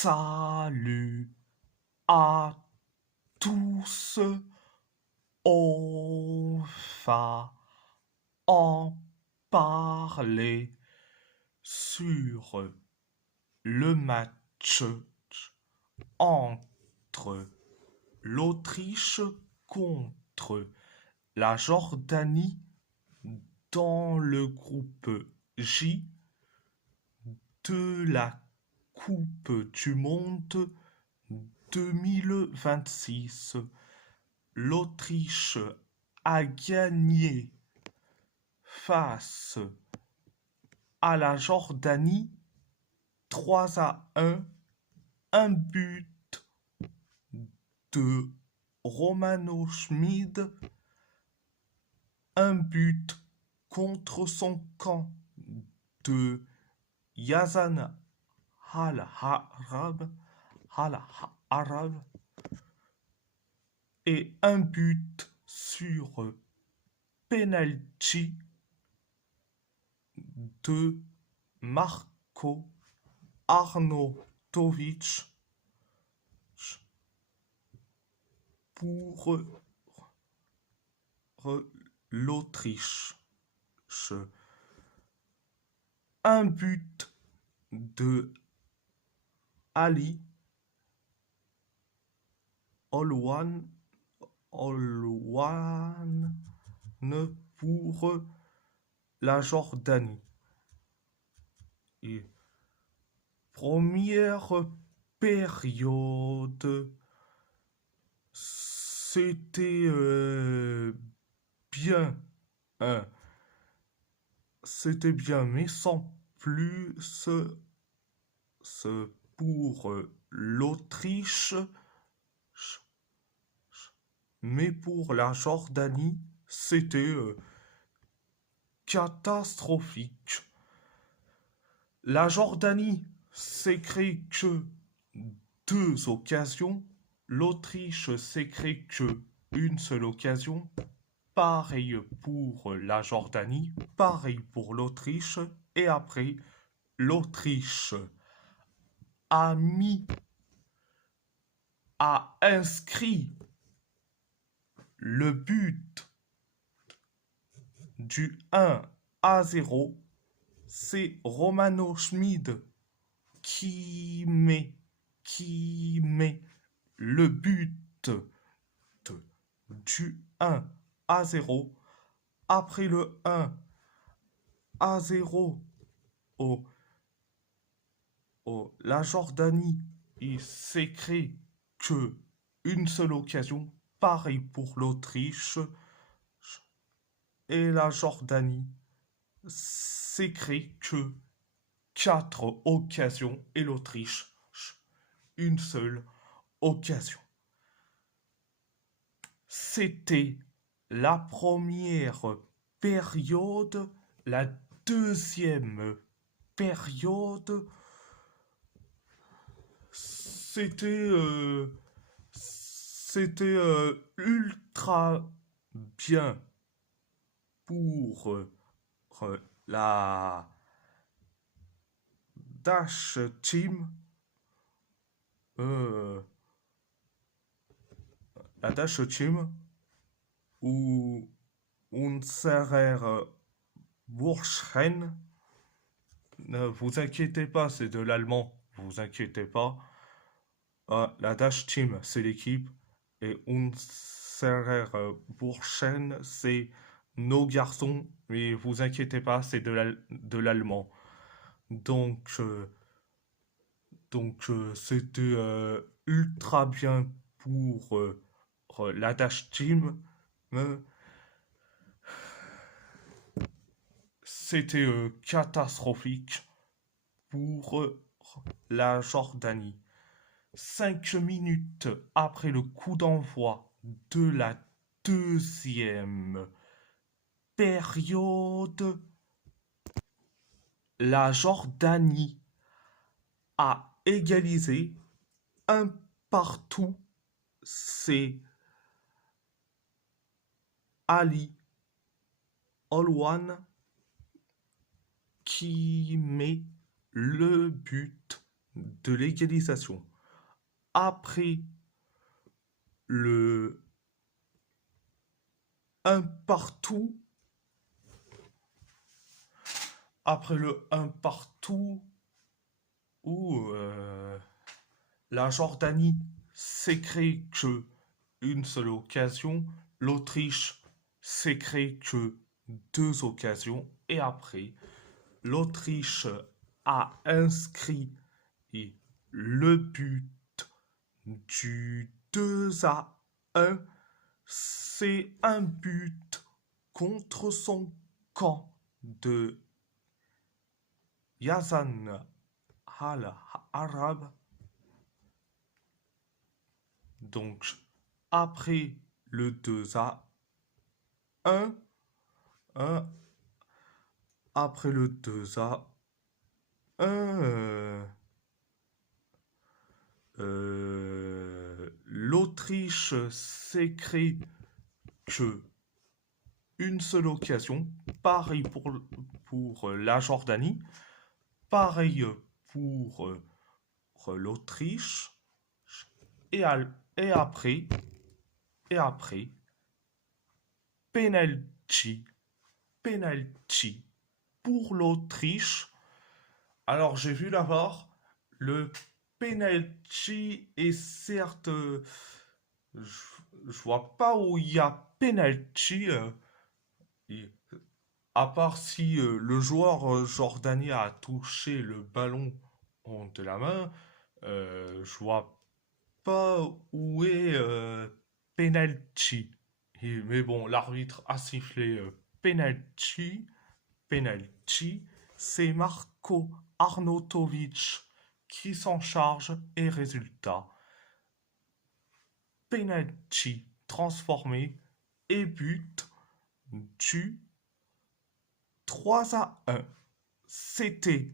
Salut à tous, on va en parler sur le match entre l'Autriche contre la Jordanie dans le groupe J de la Coupe du Monde 2026. L'Autriche a gagné face à la Jordanie 3-1, un but de Romano Schmid, un but contre son camp de Yazan Al-Arab et un but sur penalty de Marko Arnautovic pour l'Autriche. Un but de Ali Olwan pour la Jordanie. Et première période, c'était bien, hein, c'était bien, mais sans plus pour l'Autriche, mais pour la Jordanie, c'était catastrophique. La Jordanie s'est créé que 2 occasions, l'Autriche s'est créé que une seule occasion. Pareil pour la Jordanie, pareil pour l'Autriche, et après, l'Autriche a inscrit le but du 1-0. C'est Romano Schmid qui met le but du 1-0. Après le 1-0, la Jordanie, il s'est créé que une seule occasion. Pareil pour l'Autriche. Et la Jordanie s'est créé que 4 occasions. Et l'Autriche, une seule occasion. C'était la première période. La deuxième période, c'était ultra bien pour la Dash Team. La Dash Team ou Unserer Burschen. Ne vous inquiétez pas, c'est de l'allemand. Vous inquiétez pas. La Dash Team, c'est l'équipe. Et Unserer Burschen, c'est nos garçons. Mais vous inquiétez pas, c'est de l'allemand. Donc, c'était ultra bien pour la Dash Team. C'était catastrophique pour la Jordanie. 5 minutes après le coup d'envoi de la deuxième période, la Jordanie a égalisé 1-1. C'est Ali Olwan qui met le but de l'égalisation. Après le un partout, après le un partout où la Jordanie s'est créé que une seule occasion, l'Autriche s'est créé que deux occasions, et après, l'Autriche a inscrit le but du 2-1. C'est un but contre son camp de Yazan al-Arab. Donc, après le 2-1, après le 2-1, l'Autriche s'écrit que une seule occasion, pareil pour la Jordanie, pareil pour l'Autriche, et, et après, et après, penalty, penalty pour l'Autriche. Alors j'ai vu là-bas, le penalty est certes, je vois pas où il y a penalty, à part si le joueur jordanien a touché le ballon de la main, je vois pas où est penalty. Mais bon, l'arbitre a sifflé penalty. Penalty, c'est Marco Arnautovic qui s'en charge et résultat. Penalty transformé et but du 3-1. C'était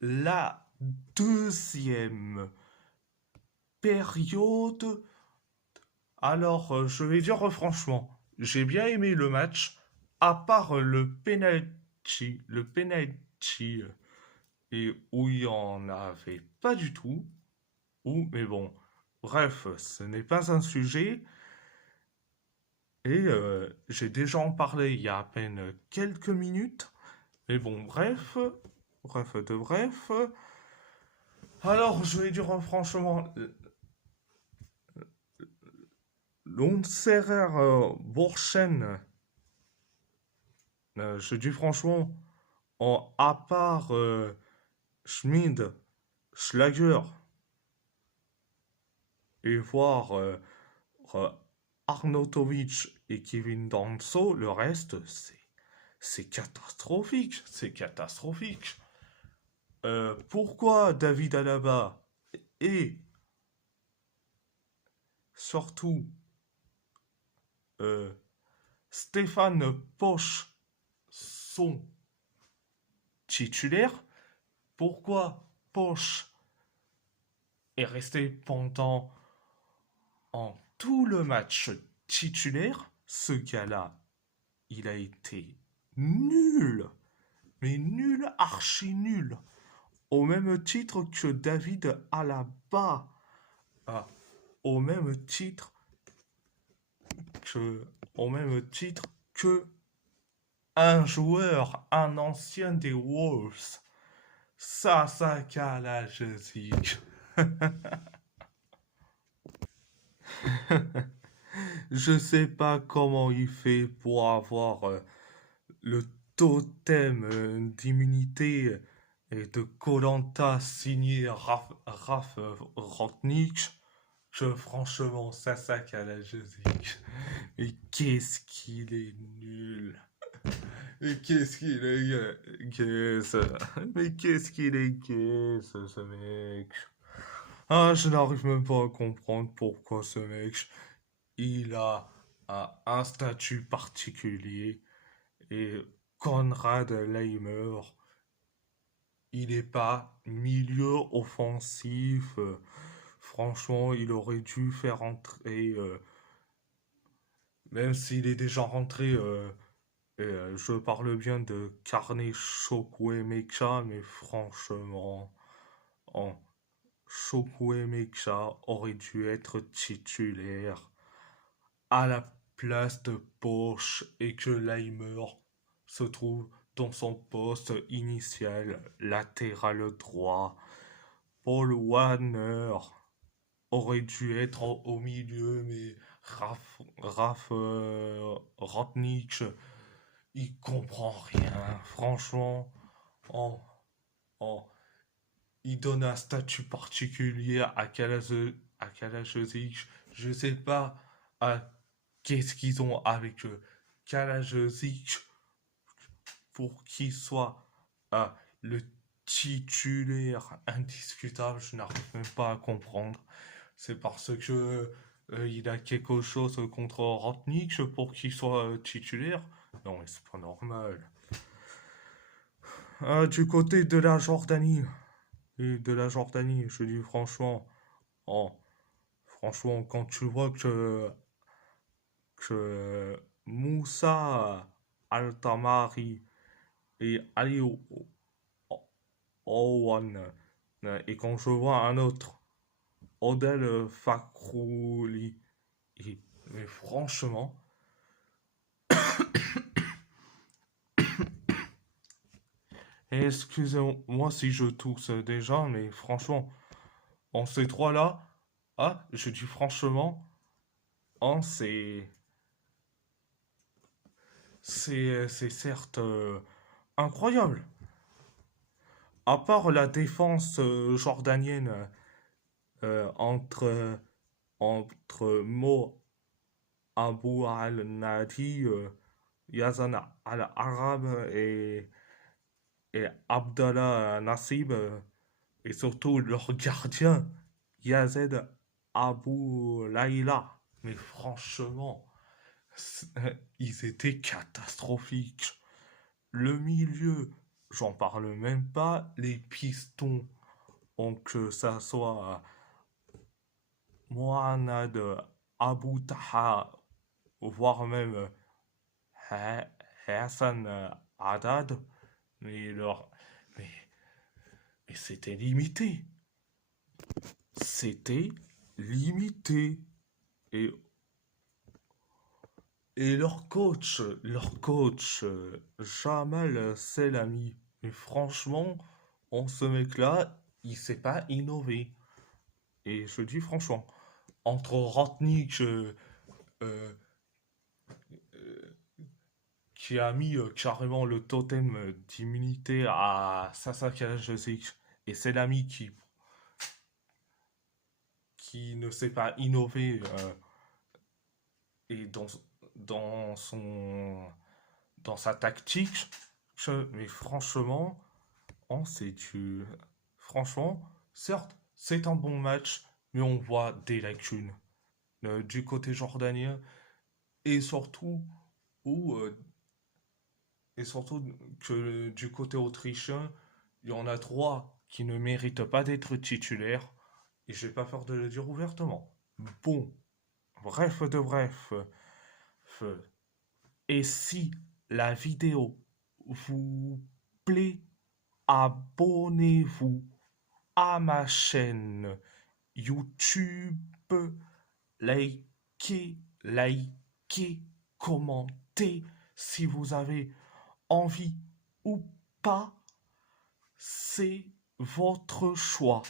la deuxième période. Alors, je vais dire franchement, j'ai bien aimé le match, à part le penalty, et où il n'y en avait pas du tout. Mais bon, bref, ce n'est pas un sujet. Et j'ai déjà en parlé il y a à peine quelques minutes. Mais bon, bref, bref de bref. Alors, je vais dire franchement, l'Unserer Borchen, je dis franchement, à part Schmid, Schlager, et voir Arnautovic et Kevin Danso, le reste, c'est catastrophique, c'est catastrophique. Pourquoi David Alaba et surtout euh, Stéphane Poch sont titulaires? Pourquoi Poch est resté pendant en tout le match titulaire? Ce gars-là, il a été nul, mais nul, archi nul. Au même titre que David Alaba. Ah, au même titre au même titre que un joueur, un ancien des Wolves. Ça Kalajdzic. Je sais pas comment il fait pour avoir le totem d'immunité et de koh signé Raph Rotnik. Que franchement, ça Kalajdzic. Et qu'est-ce qu'il est nul. Mais qu'est-ce qu'il est gay, ça. Mais qu'est-ce qu'il est gay, ça, ce mec. Ah, je n'arrive même pas à comprendre pourquoi ce mec, il a un statut particulier. Et Konrad Leimer, il n'est pas milieu offensif. Franchement, il aurait dû faire entrer, même s'il est déjà rentré. Je parle bien de Carnet Chokwe Mecha, mais franchement, En Chukwuemeka aurait dû être titulaire à la place de Poch et que Laimer se trouve dans son poste initial, latéral droit. Paul Warner aurait dû être au milieu, mais Rafnik, il comprend rien. Franchement, en, en, il donne un statut particulier à Kalajic. Je sais pas qu'est-ce qu'ils ont avec Kalajic pour qu'il soit le titulaire indiscutable. Je n'arrive même pas à comprendre. C'est parce que il a quelque chose contre Rotnik pour qu'il soit titulaire. Non, mais c'est pas normal. Du côté de la Jordanie, je dis franchement, oh, franchement, quand tu vois que Moussa Al-Tamari et Ali Owan, et quand je vois un autre, Odel Fakrouli, mais franchement, excusez-moi si je tousse déjà, mais franchement, en ces trois-là, je dis franchement, hein, c'est certes incroyable. À part la défense jordanienne entre Mo Abu al-Nadi, Yazan al-Arab et Abdallah Nassib, et surtout leur gardien, Yazed Abu Laila. Mais franchement, ils étaient catastrophiques. Le milieu, j'en parle même pas. Les pistons, donc que ça soit Mohamed Abu Taha, voire même Hassan Haddad, mais, leur, mais, mais c'était limité. C'était limité. Et, et leur coach, Jamal Selami, mais franchement, ce mec-là, il sait pas innover. Et je dis franchement, entre Rotnik, euh, qui a mis carrément le totem d'immunité à Sasa Kalajdzic, et Selami qui ne sait pas innover et dans son dans sa tactique, mais franchement, c'est du franchement, certes, c'est un bon match, mais on voit des lacunes du côté jordanien et surtout où et surtout que du côté autrichien, il y en a trois qui ne méritent pas d'être titulaires et j'ai pas peur de le dire ouvertement. Bon, bref de bref. Et si la vidéo vous plaît, abonnez-vous à ma chaîne YouTube, likez, commentez si vous avez envie ou pas, c'est votre choix.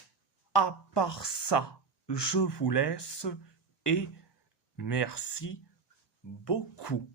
À part ça, je vous laisse et merci beaucoup.